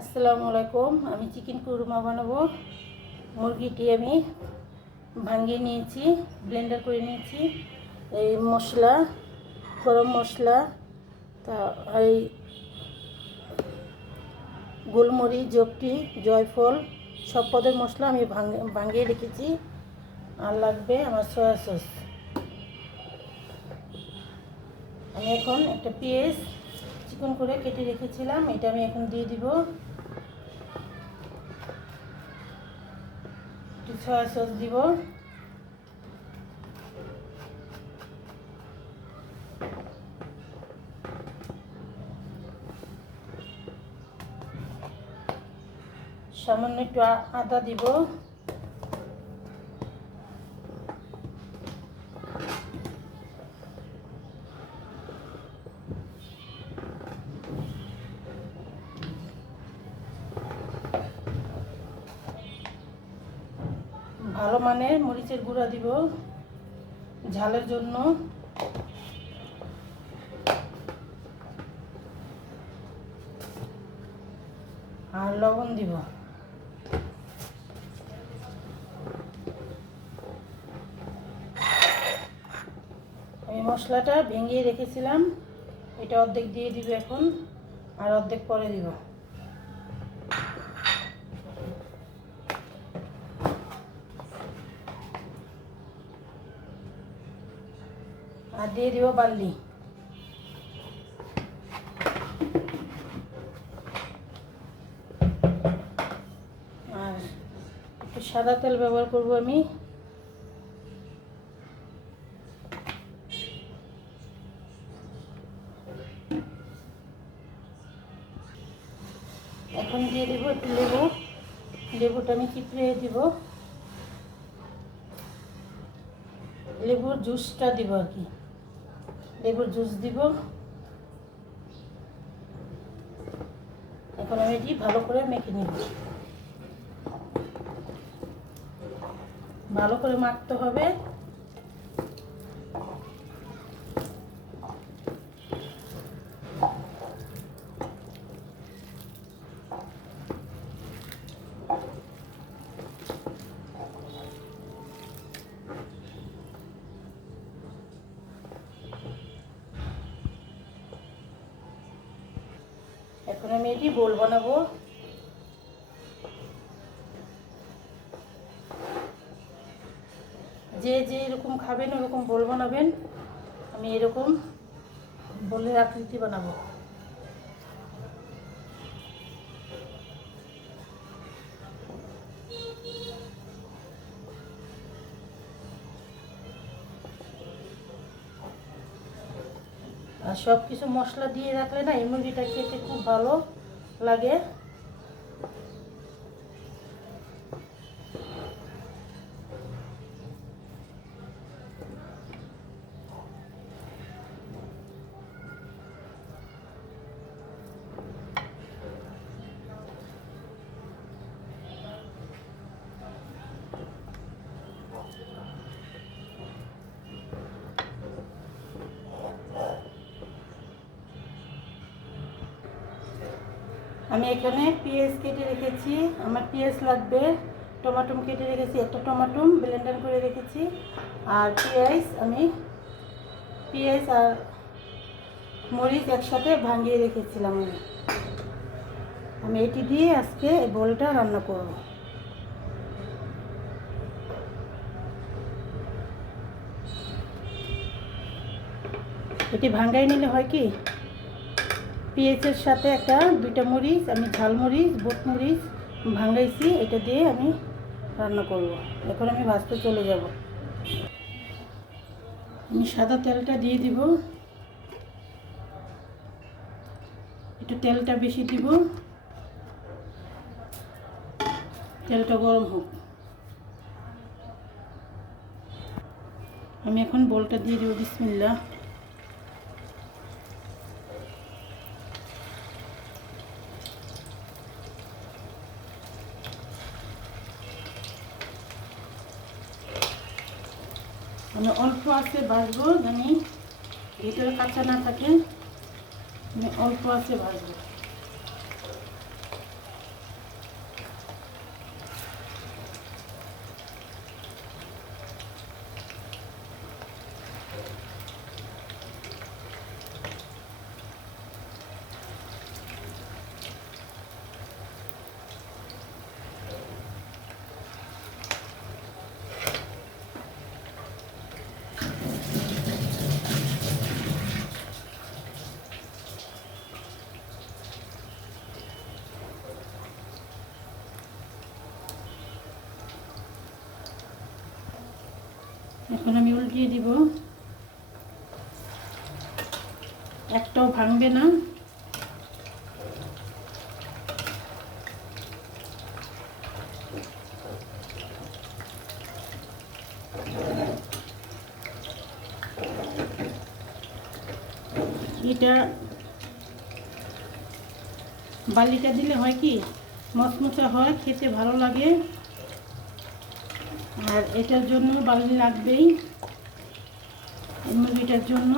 আসসালামু আলাইকুম। আমি চিকেন কুরমা বানাবো। মুরগিটি আমি ভাঙিয়ে নিয়েছি, ব্লেন্ডার করে নিয়েছি। এই মশলা, গরম মশলা, তা এই গোলমরিচ, জপটি, জয়ফল সব পদের মশলা আমি ভাঙিয়ে রেখেছি। আর লাগবে আমার সয়া সস। আমি এখন একটা পেঁয়াজ চিকন করে কেটে রেখেছিলাম, এটা আমি এখন দিয়ে দিব। সয়া সস দিব, সামান্য একটু আদা দিব, ভালো মানের মরিচের গুঁড়া দিব ঝালের জন্য, আর লবণ দিব। আমি মশলাটা ভেঙে রেখেছিলাম, এটা অর্ধেক দিয়ে দিব এখন, আর অর্ধেক পরে দিব। আর দিয়ে দিব বার্লি। আর একটু সাদা তেল ব্যবহার করব আমি। এখন দিয়ে দেব একটু লেবু, লেবুটা আমি চিপড়ে দিব, লেবুর জুসটা দিব আর কি, লেবুর জুস দিব। এখন আমি এটি ভালো করে মেখে নিব, ভালো করে মাখতে হবে। এখন আমি এটি বোল বানাবো। যে যে এরকম খাবেন ওরকম বোল বানাবেন। আমি এরকম বোলের আকৃতি বানাবো। আর সব কিছু মশলা দিয়ে রাখলে না এই মুরগিটা খেতে খুব ভালো লাগে। আমি এখানে পেঁয়াজ কেটে রেখেছি, আমার পেঁয়াজ লাগবে। টমাটো কেটে রেখেছি, একটা টমাটো ব্লেন্ডার করে রেখেছি। আর পেঁয়াজ আর মরিচ একসাথে ভাঙিয়ে রেখেছিলাম। আমি এটি দিয়ে আজকে এই বোলটা রান্না করব। এটি ভাঙাই নিলে হয় কি, পেঁয়াজের সাথে দুইটা মরিচ, আমি ঝাল মরিচ, বোট মরিচ ভাঙাইছি, এটা দিয়ে আমি রান্না করব। এখন আমি ভাজতে চলে যাব। আমি সাদা তেলটা দিয়ে দিব, একটু তেলটা বেশি দিব, তেলটা গরম হোক। আমি এখন বোলটা দিয়ে দেবো। বিসমিল্লাহ। আমি অল্প আছে ভাজবো, জানি ভিতরে কাঁচা না থাকে। আমি অল্প আছে ভাজবো। এখন আমি উল্টিয়ে দিব, একটাও ভাঙবে না। এটা বালিটা দিলে হয় কি মচমচা হয়, খেতে ভালো লাগে। আর এটার জন্য বালি লাগবেই, মুরগিটার জন্য।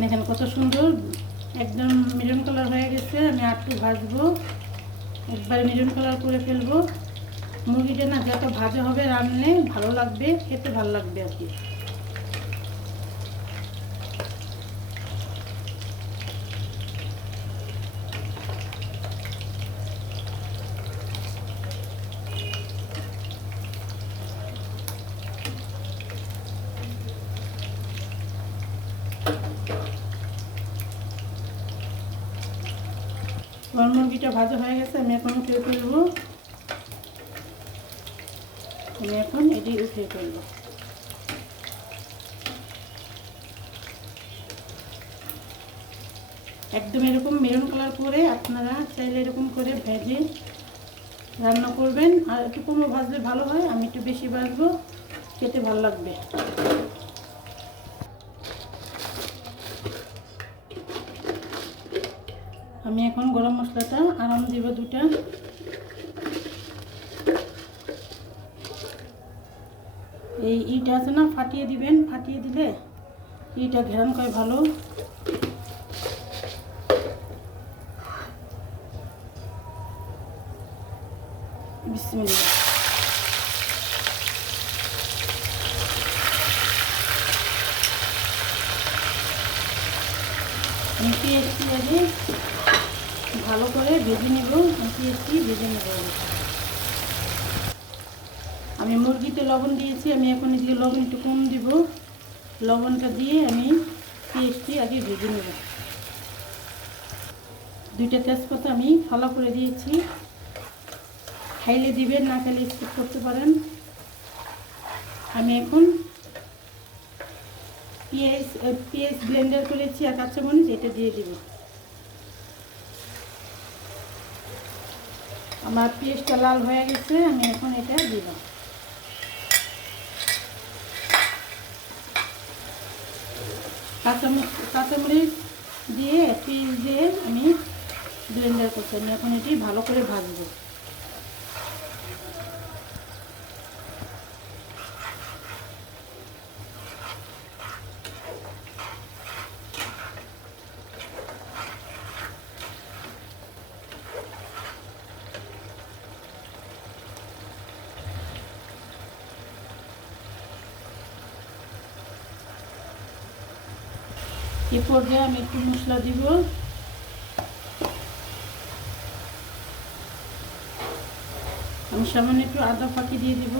দেখেন কত সুন্দর একদম মেরুন কালার হয়ে গেছে। আমি আর একটু ভাজবো, একবারে মেরুন কালার করে ফেলবো। মুরগিটা না যত ভাজা হবে রান্নে ভালো লাগবে, খেতে ভালো লাগবে আর কি। আমার মুরগিটা ভাজা হয়ে গেছে, আমি এখন উঠিয়ে ফেলবো। আমি এখন এটি উঠিয়ে ফেলবো। একদম এরকম মেরুন কালার করে আপনারা চাইলে এরকম করে ভেজে রান্না করবেন। আর একটু কমও ভাজলে ভালো হয়, আমি একটু বেশি ভাজবো, খেতে ভালো লাগবে। আমি এখন গরম মশলাটা আরাম দিব দুটা। এই ইটা আছে না, ফাটিয়ে দিবেন, ফাটিয়ে দিলে ইটা ঘেরান করে ভালো। বিসমিল্লাহ। আমি পেঁয়াজটি আগে ভালো করে ভেজে নেব, পেঁয়াজটি ভেজে নেব। আমি মুরগিতে লবণ দিয়েছি, আমি এখন এদিকে লবণ একটু কম দিব। লবণটা দিয়ে আমি পেঁয়াজটি আগে ভেজে নেব। দুইটা তেজপাতা আমি ফালা করে দিয়েছি, খাইলে দিবেন, না খাইলে স্কিপ করতে পারেন। আমি এখন পেঁয়াজ ব্লেন্ডার করেছি আর কাঁচামরিচ এটা দিয়ে দিব। আমার পেঁয়াজটা লাল হয়ে গেছে, আমি এখন এটা দিলাম। কাঁচামরিচ দিয়ে পেঁয়াজ দিয়ে আমি ব্লেন্ডার করছি। আমি এখন এটি ভালো করে ভাজবো। এ পর্যায়ে আমি একটু মশলা দিব। আমি সামান্য একটু আদা ফাঁকি দিয়ে দিব।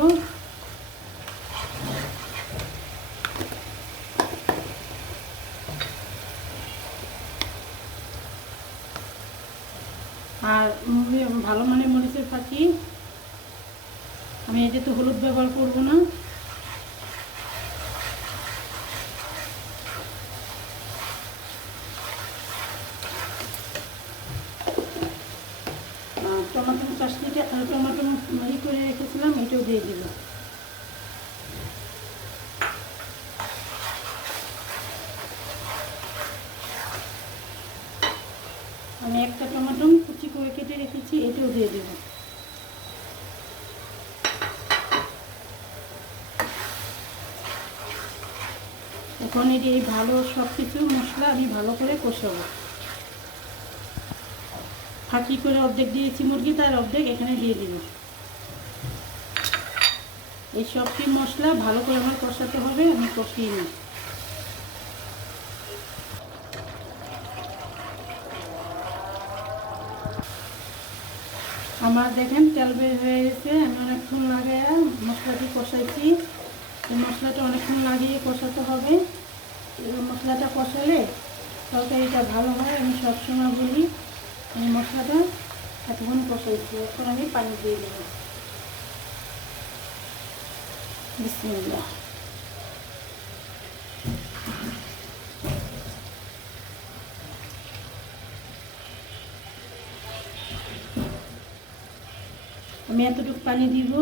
আর ভালো মানে মরিচের ফাঁকি। আমি এতে তো হলুদ ব্যবহার করব না। টমেটো চাটনিটা টমেটো করে রেখেছিলাম, এটাও দিয়ে দিব। আমি একটা টমেটো কুচি করে কেটে রেখেছি, এটাও দিয়ে দেব। এখন এই ভালো সব কিছু মশলা আমি ভালো করে কষাবো। ফাঁকি করে অর্ধেক দিয়েছি মুরগি, তার অর্ধেক এখানে দিয়ে দিব। এই সবটি মশলা ভালো করে আমার কষাতে হবে, আমি কষিয়ে নিই। আমার দেখেন তেল বের হয়ে গেছে। আমি অনেকক্ষণ লাগিয়ে মশলাটি কষাইছি। এই মশলাটা অনেকক্ষণ লাগিয়ে কষাতে হবে। এই মশলাটা কষালে তরকারিটা ভালো হয়। আমি সবসময় বলি এই মশলাটা এতক্ষণ কষাইছি। এখন আমি পানি দিয়ে দেব। বিসমিল্লাহ। আমি এতটুকু পানি দিব,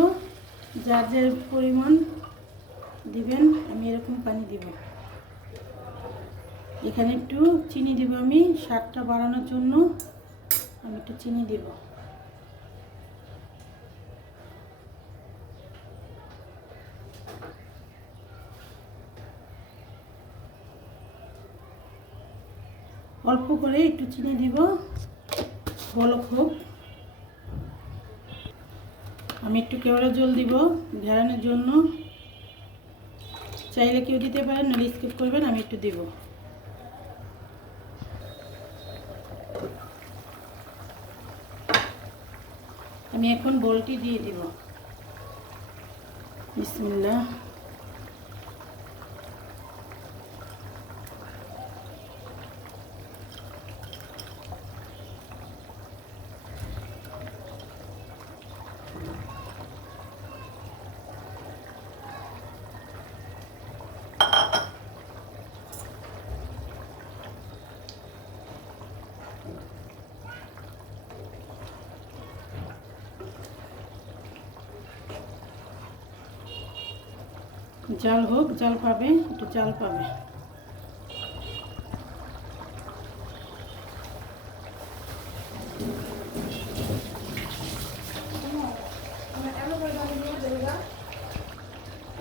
যার যার পরিমাণ দিবেন আমি এরকম পানি দিব। এখানে একটু চিনি দিব, আমি স্বাদটা বাড়ানোর জন্য আমি একটু চিনি দিব। অল্প করে একটু চিনি দিব, বলক হোক। আমি একটু কেওড়া জল দিব ঘেরানোর জন্য। চাইলে কেউ দিতে পারেন, নাহলে স্কিপ করবেন। আমি একটু দিব। আমি এখন বলটি দিয়ে দিব। বিসমিল্লাহ। জাল হোক, জাল পাবে, একটু জাল পাবে।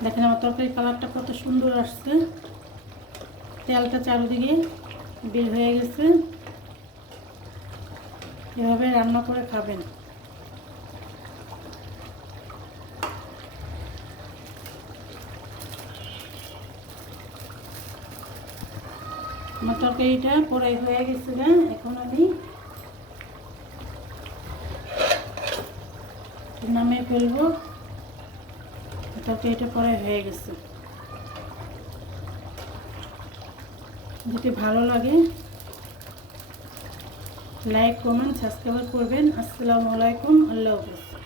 দেখেন আমার তরকারি কালারটা কত সুন্দর আসছে। তেলটা চারিদিকে বের হয়ে গেছে। এভাবে রান্না করে খাবেন। আমার তরকারিটা পড়াই হয়ে গেছে না, এখন আমি নামিয়ে ফেলবো। তরকারিটা পড়াই হয়ে গেছে। যদি ভালো লাগে লাইক, কমেন্ট, সাবস্ক্রাইব করবেন। আসসালামু আলাইকুম, আল্লাহ হাফেজ।